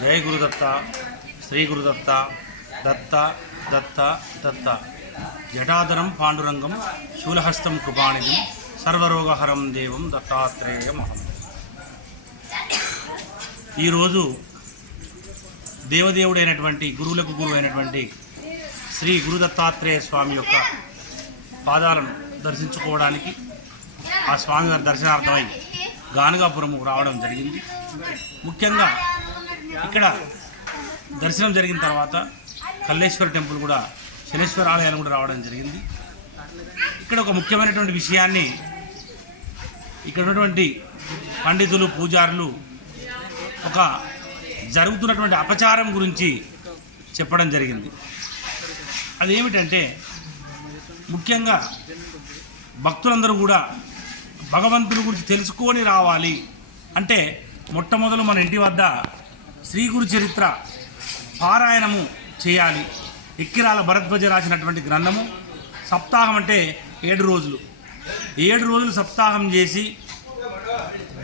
జయ గురుదత్త శ్రీ గురుదత్త దత్త దత్త దత్త. జటాధరం పాండురంగం శూలహస్తం కృపాణిజం సర్వరోగహరం దేవం దత్తాత్రేయమహం. ఈరోజు దేవదేవుడైనటువంటి గురువులకు గురువు అయినటువంటి శ్రీ గురుదత్తాత్రేయ స్వామి యొక్క పాదాలను దర్శించుకోవడానికి ఆ స్వామివారి దర్శనార్థమై గానుగాపురము రావడం జరిగింది. ముఖ్యంగా ఇక్కడ దర్శనం జరిగిన తర్వాత కల్లేశ్వర టెంపుల్ కూడా శనేశ్వర ఆలయాలు కూడా రావడం జరిగింది. ఇక్కడ ఒక ముఖ్యమైనటువంటి విషయాన్ని ఇక్కడ ఉన్నటువంటి పండితులు పూజారులు ఒక జరుగుతున్నటువంటి అపచారం గురించి చెప్పడం జరిగింది. అదేమిటంటే ముఖ్యంగా భక్తులందరూ కూడా భగవంతుని గురించి తెలుసుకొని రావాలి అంటే మొట్టమొదలు మన ఇంటి వద్ద శ్రీ గురు చరిత్ర పారాయణము చేయాలి. ఎక్కిరాల భరద్వజ రాసినటువంటి గ్రంథము సప్తాహం అంటే ఏడు రోజులు. ఏడు రోజులు సప్తాహం చేసి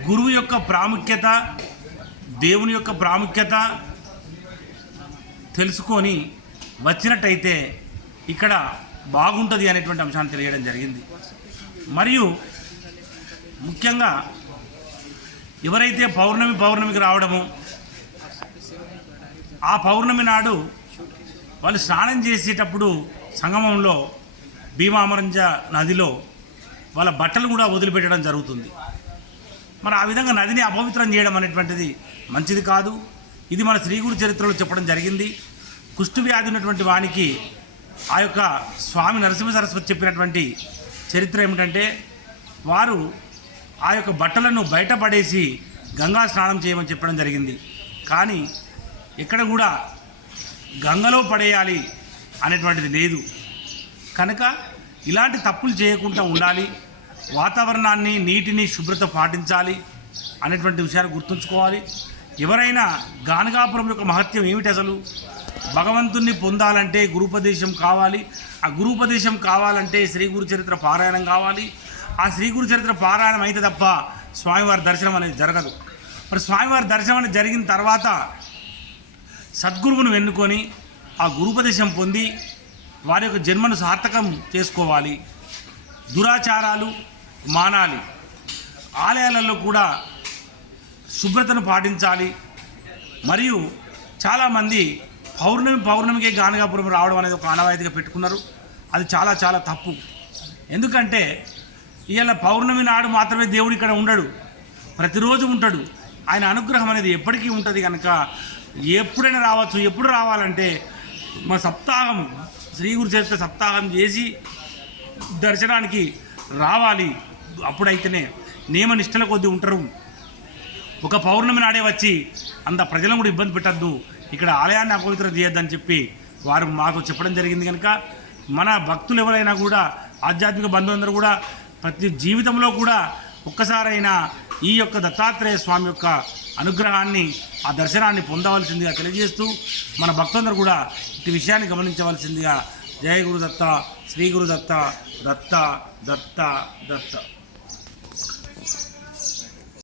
గురువు యొక్క ప్రాముఖ్యత దేవుని యొక్క ప్రాముఖ్యత తెలుసుకొని వచ్చినట్టయితే ఇక్కడ బాగుంటుంది అనేటువంటి అంశాన్ని తెలియడం జరిగింది. మరియు ముఖ్యంగా ఎవరైతే పౌర్ణమి పౌర్ణమికి రావడము ఆ పౌర్ణమి నాడు వాళ్ళు స్నానం చేసేటప్పుడు సంగమంలో భీమామరంజ నదిలో వాళ్ళ బట్టలు కూడా వదిలిపెట్టడం జరుగుతుంది. మరి ఆ విధంగా నదిని అపవిత్రం చేయడం అనేటువంటిది మంచిది కాదు. ఇది మన శ్రీగురు చరిత్రలో చెప్పడం జరిగింది. కుష్టు వ్యాధి ఉన్నటువంటి వానికి ఆ యొక్క స్వామి నరసింహ సరస్వతి చెప్పినటువంటి చరిత్ర ఏమిటంటే వారు ఆ యొక్క బట్టలను బయటపడేసి గంగా స్నానం చేయమని చెప్పడం జరిగింది. కానీ ఇక్కడ కూడా గంగలో పడేయాలి అనేటువంటిది లేదు. కనుక ఇలాంటి తప్పులు చేయకుండా ఉండాలి. వాతావరణాన్ని నీటిని శుభ్రత పాటించాలి అనేటువంటి విషయాలు గుర్తుంచుకోవాలి. ఎవరైనా గానగాపురం యొక్క మహత్యం ఏమిటి అసలు? భగవంతుణ్ణి పొందాలంటే గురుపదేశం కావాలి. ఆ గురుపదేశం కావాలంటే శ్రీ గురు చరిత్ర పారాయణం కావాలి. ఆ శ్రీ గురు చరిత్ర పారాయణం అయితే తప్ప స్వామివారి దర్శనం అనేది జరగదు. మరి స్వామివారి దర్శనం అనేది జరిగిన తర్వాత సద్గురువును వెన్నుకొని ఆ గురుపదేశం పొంది వారి యొక్క జన్మను సార్థకం చేసుకోవాలి. దురాచారాలు మానాలి. ఆలయాలలో కూడా శుభ్రతను పాటించాలి. మరియు చాలామంది పౌర్ణమి పౌర్ణమికే గానగాపురం రావడం అనేది ఒక ఆనవాయితీగా పెట్టుకున్నారు. అది చాలా చాలా తప్పు. ఎందుకంటే ఇవాళ పౌర్ణమి నాడు మాత్రమే దేవుడు ఇక్కడ ఉండడు. ప్రతిరోజు ఉంటాడు. ఆయన అనుగ్రహం అనేది ఎప్పటికీ ఉంటుంది కనుక ఎప్పుడైనా రావచ్చు. ఎప్పుడు రావాలంటే మా సప్తాహం శ్రీ గురు చరిత్ర సప్తాహం చేసి దర్శనానికి రావాలి. అప్పుడైతేనే నియమ నిష్టల కొద్దీ ఉంటారు. ఒక పౌర్ణమి నాడే వచ్చి అంత ప్రజలను కూడా ఇబ్బంది పెట్టద్దు. ఇక్కడ ఆలయాన్ని అపవిత్రం చేయొద్దని చెప్పి వారు మాకు చెప్పడం జరిగింది కనుక మన భక్తులు ఎవరైనా కూడా ఆధ్యాత్మిక బంధువులందరూ కూడా ప్రతి జీవితంలో కూడా ఒక్కసారైనా ఈ యొక్క దత్తాత్రేయ స్వామి యొక్క అనుగ్రహాన్ని ఆ దర్శనాన్ని పొందవలసిందిగా తెలియజేస్తూ మన భక్తులందరూ కూడా ఇటు విషయాన్ని గమనించవలసిందిగా జయ గురుదత్త శ్రీ గురుదత్త దత్త దత్త దత్త.